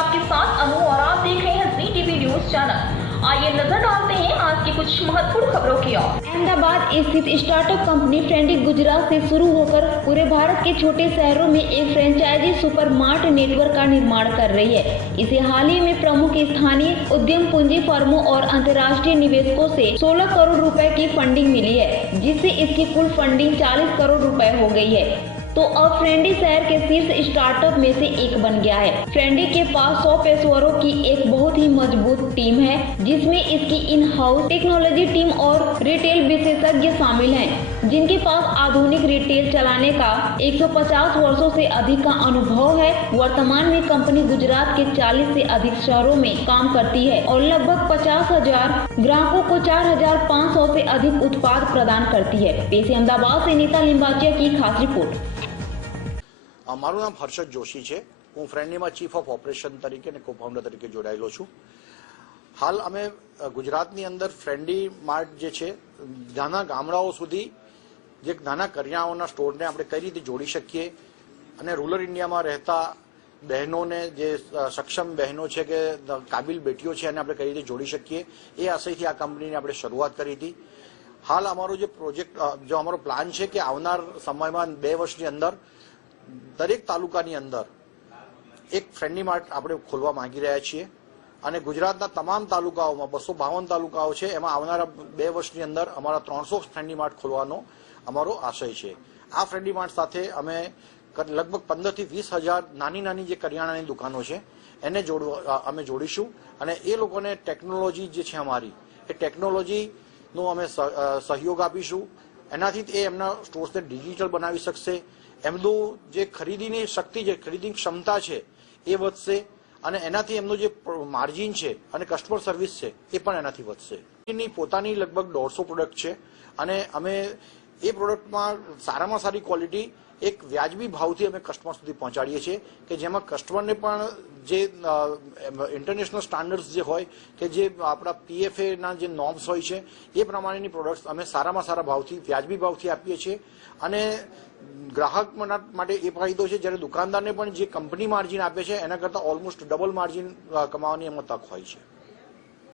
आपके साथ अनु और आप देख रहे हैं जी टीवी न्यूज चैनल। आइए नजर डालते हैं आज की कुछ महत्वपूर्ण खबरों की ओर। अहमदाबाद स्थित स्टार्टअप कंपनी फ्रेंडी गुजरात से शुरू होकर पूरे भारत के छोटे शहरों में एक फ्रेंचाइजी सुपरमार्ट नेटवर्क का निर्माण कर रही है। इसे हाल ही में प्रमुख स्थानीय उद्यम पूंजी फर्मों और अंतर्राष्ट्रीय निवेशकों से 16 करोड़ रुपए की फंडिंग मिली है, जिससे इसकी कुल फंडिंग 40 करोड़ रुपए हो गई है। तो अब फ्रेंडी शहर के शीर्ष स्टार्टअप में से एक बन गया है। फ्रेंडी के पास 100 पेशेवरों की एक बहुत ही मजबूत टीम है, जिसमें इसकी इन हाउस टेक्नोलॉजी टीम और रिटेल विशेषज्ञ शामिल हैं, जिनके पास आधुनिक रिटेल चलाने का 150 वर्षों से अधिक का अनुभव है। वर्तमान में कंपनी गुजरात के 40 से अधिक शहरों में काम करती है और लगभग 50,000 ग्राहकों को 4,500 से अधिक उत्पाद प्रदान करती है। पेश अहमदाबाद से नीता लिंबाचिया की खास रिपोर्ट। मारू नाम हर्षद जोशी है। हूँ फ्रेंडी में चीफ ऑफ ऑपरेशन तरीके को फाउंडर तरीके जोड़ायेलो छूँ। हाल अमे गुजरातनी अंदर फ्रेंडी मार्ट जे छे नाना गामडाओ सुधी जे नाना करियाणाओना स्टोर ने आपणे कई रीते जोड़ी शकीए अने रूरल इंडिया में रहता बहनों ने जे सक्षम बहनों छे के काबिल बेटीओ छे अने आपणे कई रीते जोड़ी शकीए ए आशयथी आ कंपनी ने आपणे शरूआत करी थी। हाल अमारो जे प्रोजेक्ट जो अमारो प्लान छे के आवनार समय में 2 वर्षनी अंदर दरेक तालुकानी अंदर एक फ्रेंडी मार्ट આપણે ખોલવા માંગી રહ્યા છીએ અને ગુજરાતના તમામ તાલુકાઓમાં 252 તાલુકાઓ છે એમાં આવનારા 2 વર્ષની અંદર અમારા 300 ફ્રેન્ડી માર્ટ ખોલવાનો અમારો આશય છે। આ ફ્રેન્ડી માર્ટ સાથે અમે લગભગ 15 થી 20,000 નાની જે કરિયાણાની દુકાનો છે એને અમે જોડીશું અને એ લોકોને ટેકનોલોજી જે છે અમારી એ ટેકનોલોજીનો અમે સહયોગ આપીશું। એનાથી એ એમના સ્ટોર્સને ડિજિટલ બનાવી શકશે। એમનું જે ખરીદીની શક્તિ છે, ખરીદીની ક્ષમતા છે એ વધશે અને એનાથી એમનું જે માર્જિન છે અને કસ્ટમર સર્વિસ છે એ પણ એનાથી વધશે। એની પોતાની લગભગ 150 પ્રોડક્ટ છે અને અમે એ પ્રોડક્ટમાં સારામાં સારી ક્વોલિટી એક વ્યાજબી ભાવથી અમે કસ્ટમર સુધી પહોંચાડીએ છીએ કે જેમાં કસ્ટમરને પણ જે ઇન્ટરનેશનલ સ્ટાન્ડર્ડ્સ જે હોય કે જે આપણા PFAના જે નોર્મ્સ હોય છે એ પ્રમાણેની પ્રોડક્ટ્સ અમે સારામાં સારા ભાવથી વ્યાજબી ભાવથી આપીએ છીએ અને ગ્રાહક માટે એ ફાયદો છે જ્યારે દુકાનદારને પણ જે કંપની માર્જિન આપે છે એના કરતાં ઓલમોસ્ટ ડબલ માર્જિન કમાવાની એમાં તક હોય છે।